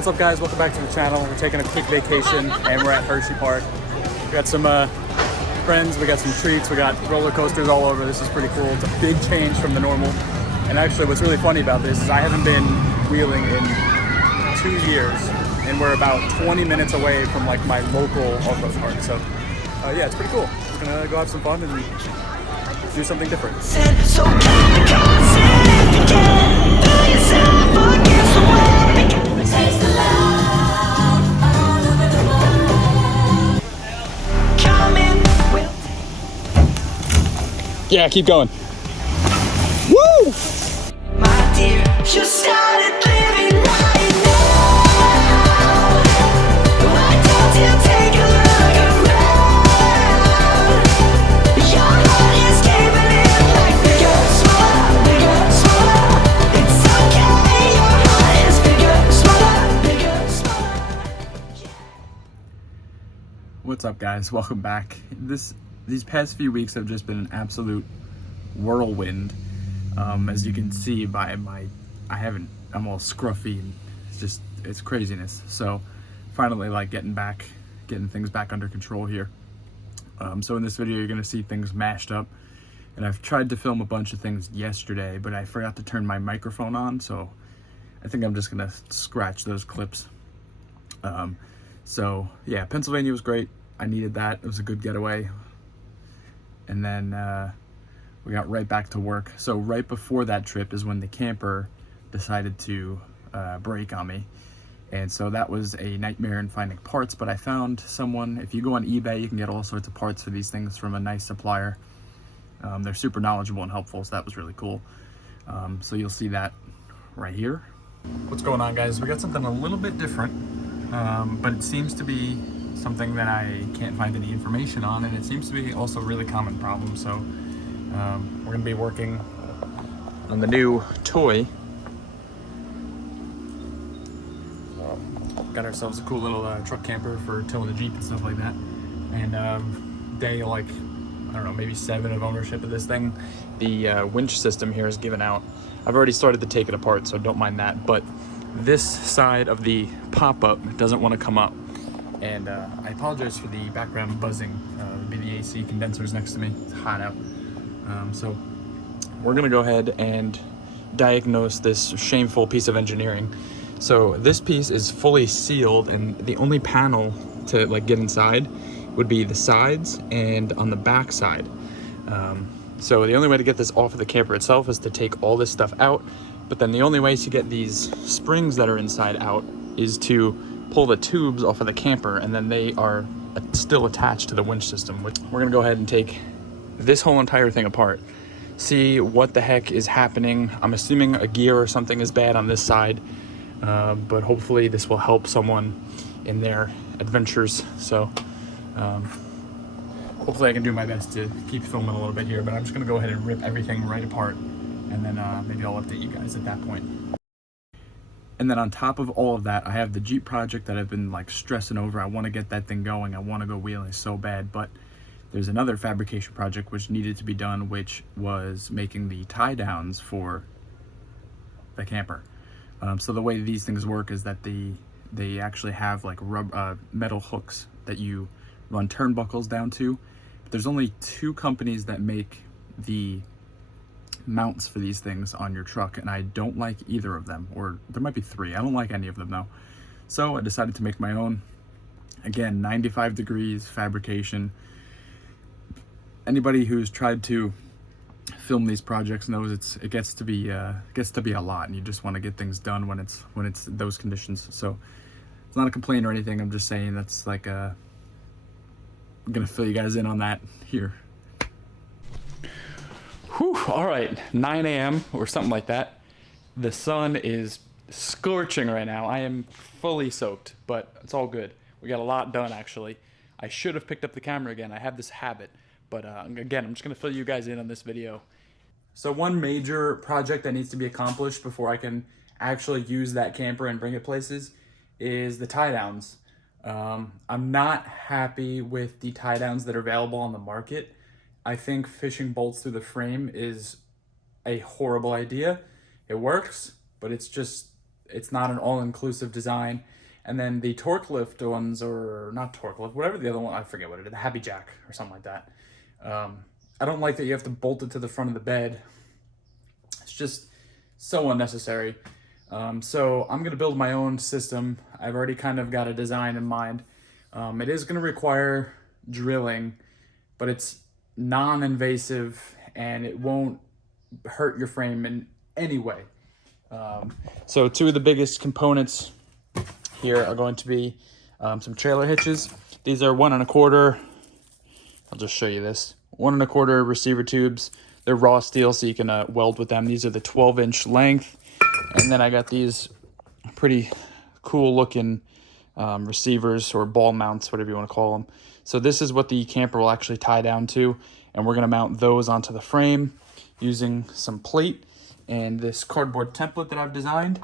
What's up, guys? Welcome back to the channel. We're taking a quick vacation and we're at Hershey Park. We got some friends, we got some treats, we got roller coasters all over. This is pretty cool. It's a big change from the normal. And actually what's really funny about this is I haven't been wheeling in 2 years and we're about 20 minutes away from like my local off-road park. So yeah, it's pretty cool. We're gonna go have some fun and do something different. Yeah, keep going. Woo! My dear, you started living right now. Why don't you take a look around? Your heart is giving in like bigger, smaller. It's okay, your heart is bigger, smaller. What's up, guys? Welcome back. These past few weeks have just been an absolute whirlwind. As you can see by I'm all scruffy and it's craziness. So finally, like getting things back under control here. So in this video, you're gonna see things mashed up, and I've tried to film a bunch of things yesterday, but I forgot to turn my microphone on, so I think I'm just gonna scratch those clips. So yeah, Pennsylvania was great. I needed that. It was a good getaway. And then we got right back to work. So right before that trip is when the camper decided to break on me. And so that was a nightmare in finding parts, but I found someone. If you go on eBay, you can get all sorts of parts for these things from a nice supplier. They're super knowledgeable and helpful, so that was really cool. So you'll see that right here. What's going on, guys? We got something a little bit different, but it seems to be something that I can't find any information on, and it seems to be also a really common problem. So we're gonna be working on the new toy. Got ourselves a cool little truck camper for towing the Jeep and stuff like that. And day like, I don't know, maybe 7 of ownership of this thing, the winch system here is given out. I've already started to take it apart, so don't mind that, but this side of the pop-up doesn't want to come up. And I apologize for the background buzzing. It'd be the AC condensers next to me. It's hot out. So we're gonna go ahead and diagnose this shameful piece of engineering. So this piece is fully sealed, and the only panel to like get inside would be the sides and on the back side. So the only way to get this off of the camper itself is to take all this stuff out. But then the only way to get these springs that are inside out is to pull the tubes off of the camper, and then they are still attached to the winch system. We're gonna go ahead and take this whole entire thing apart, see what the heck is happening. I'm assuming a gear or something is bad on this side, but hopefully this will help someone in their adventures. So hopefully I can do my best to keep filming a little bit here, but I'm just gonna go ahead and rip everything right apart, and then maybe I'll update you guys at that point. And then on top of all of that, I have the Jeep project that I've been like stressing over. I want to get that thing going. I want to go wheeling so bad, but there's another fabrication project which needed to be done, which was making the tie downs for the camper. So the way these things work is that they actually have like metal hooks that you run turnbuckles down to. But there's only 2 companies that make the mounts for these things on your truck, and I don't like either of them, or there might be 3. I don't like any of them though. So I decided to make my own. Again, 95 degrees fabrication. Anybody who's tried to film these projects knows it gets to be a lot, and you just want to get things done when it's those conditions. So it's not a complaint or anything. I'm just saying that's like I'm gonna fill you guys in on that here. Whew, all right, 9 a.m. or something like that. The sun is scorching right now. I am fully soaked, but it's all good. We got a lot done, actually. I should have picked up the camera again. I have this habit, but again, I'm just gonna fill you guys in on this video. So one major project that needs to be accomplished before I can actually use that camper and bring it places is the tie downs. I'm not happy with the tie downs that are available on the market. I think fishing bolts through the frame is a horrible idea. It works, but it's it's not an all-inclusive design. And then the torque lift ones, or not torque lift, whatever the other one, I forget what it is, the Happy Jack or something like that. I don't like that you have to bolt it to the front of the bed. It's just so unnecessary. So I'm gonna build my own system. I've already kind of got a design in mind. It is gonna require drilling, but it's non-invasive and it won't hurt your frame in any way. So two of the biggest components here are going to be some trailer hitches. These are 1 1/4. I'll just show you this. 1 1/4 receiver tubes. They're raw steel, so you can weld with them. These are the 12-inch length. And then I got these pretty cool looking receivers, or ball mounts, whatever you want to call them. So this is what the camper will actually tie down to, and we're going to mount those onto the frame using some plate and this cardboard template that I've designed.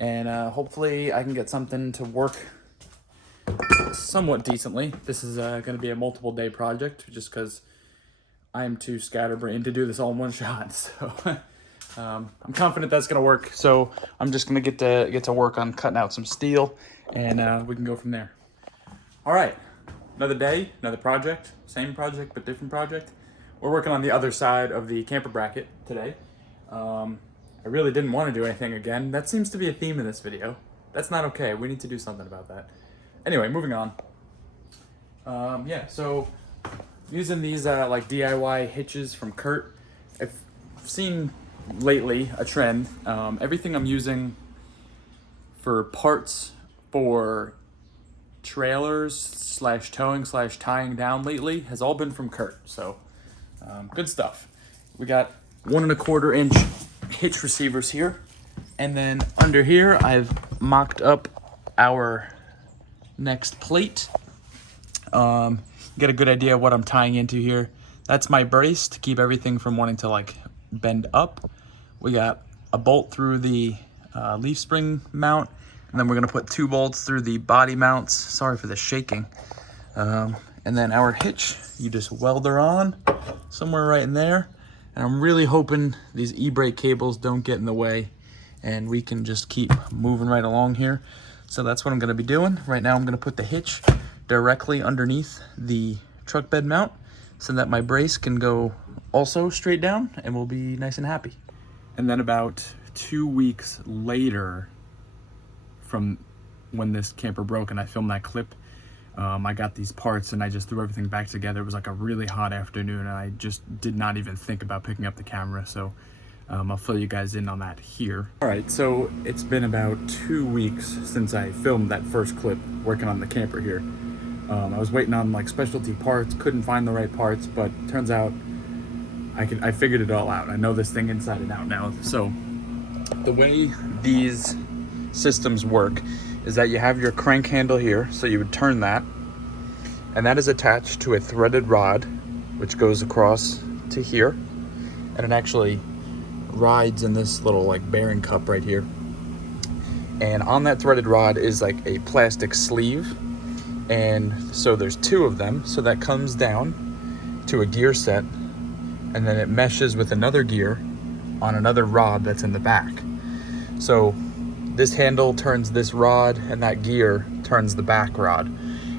And hopefully I can get something to work somewhat decently. This is going to be a multiple day project, just because I am too scatterbrained to do this all in one shot. So I'm confident that's going to work. So I'm just going to get to work on cutting out some steel, and we can go from there. All right, another day, another project, same project but different project. We're working on the other side of the camper bracket today. I really didn't want to do anything again. That seems to be a theme in this video. That's not okay. We need to do something about that. Anyway, moving on. Yeah, so using these like DIY hitches from Kurt. I've seen lately a trend. Everything I'm using for parts for trailers / towing / tying down lately has all been from Kurt. So good stuff. We got 1 1/4 inch hitch receivers here, and then under here I've mocked up our next plate. Get a good idea of what I'm tying into here. That's my brace to keep everything from wanting to like bend up. We got a bolt through the leaf spring mount, and then we're gonna put 2 bolts through the body mounts. Sorry for the shaking. And then our hitch, you just weld her on somewhere right in there. And I'm really hoping these e-brake cables don't get in the way and we can just keep moving right along here. So that's what I'm gonna be doing. Right now I'm gonna put the hitch directly underneath the truck bed mount so that my brace can go also straight down, and we'll be nice and happy. And then about 2 weeks later from when this camper broke and I filmed that clip, I got these parts and I just threw everything back together. It was like a really hot afternoon and I just did not even think about picking up the camera. So I'll fill you guys in on that here. All right, so it's been about 2 weeks since I filmed that first clip working on the camper here. I was waiting on like specialty parts, couldn't find the right parts, but turns out I figured it all out. I know this thing inside and out now. So the way these systems work is that you have your crank handle here, so you would turn that, and that is attached to a threaded rod which goes across to here, and it actually rides in this little like bearing cup right here. And on that threaded rod is like a plastic sleeve, and so there's 2 of them, so that comes down to a gear set, and then it meshes with another gear on another rod that's in the back. So this handle turns this rod, and that gear turns the back rod.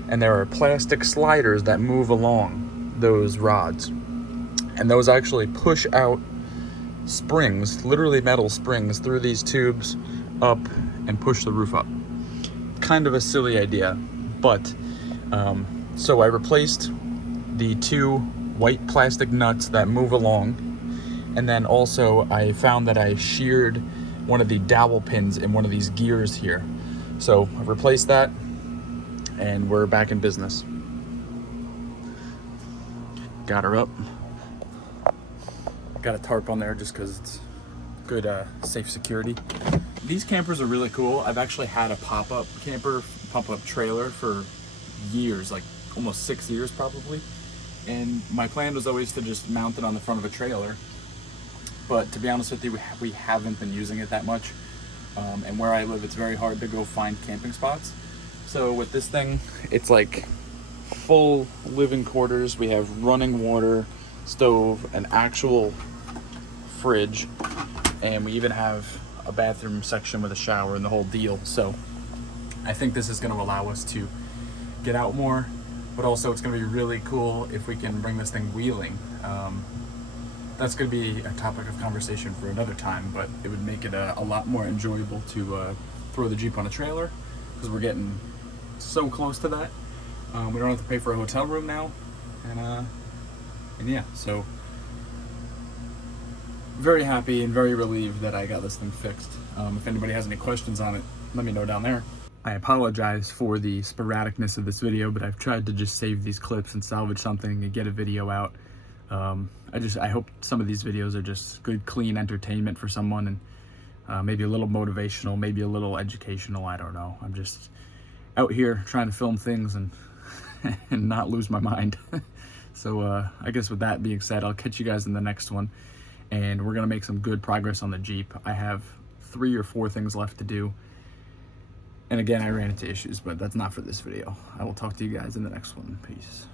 And there are plastic sliders that move along those rods. And those actually push out springs, literally metal springs, through these tubes up and push the roof up. Kind of a silly idea, but so I replaced the 2 white plastic nuts that move along. And then also I found that I sheared one of the dowel pins in one of these gears here. So I've replaced that and we're back in business. Got her up. Got a tarp on there just because it's good safe security. These campers are really cool. I've actually had a pop-up camper, pop-up trailer for years, like almost 6 years probably. And my plan was always to just mount it on the front of a trailer. But to be honest with you, we haven't been using it that much. And where I live, it's very hard to go find camping spots. So with this thing, it's like full living quarters. We have running water, stove, an actual fridge, and we even have a bathroom section with a shower and the whole deal. So I think this is going to allow us to get out more, but also it's going to be really cool if we can bring this thing wheeling. That's going to be a topic of conversation for another time, but it would make it a lot more enjoyable to throw the Jeep on a trailer, because we're getting so close to that. We don't have to pay for a hotel room now, and yeah, so very happy and very relieved that I got this thing fixed. If anybody has any questions on it, let me know down there. I apologize for the sporadicness of this video, but I've tried to just save these clips and salvage something and get a video out. I hope some of these videos are just good, clean entertainment for someone, and maybe a little motivational, maybe a little educational, I don't know. I'm just out here trying to film things and and not lose my mind. So I guess with that being said, I'll catch you guys in the next one, and we're gonna make some good progress on the Jeep. I have 3 or 4 things left to do, and again, I ran into issues, but that's not for this video. I will talk to you guys in the next one. Peace.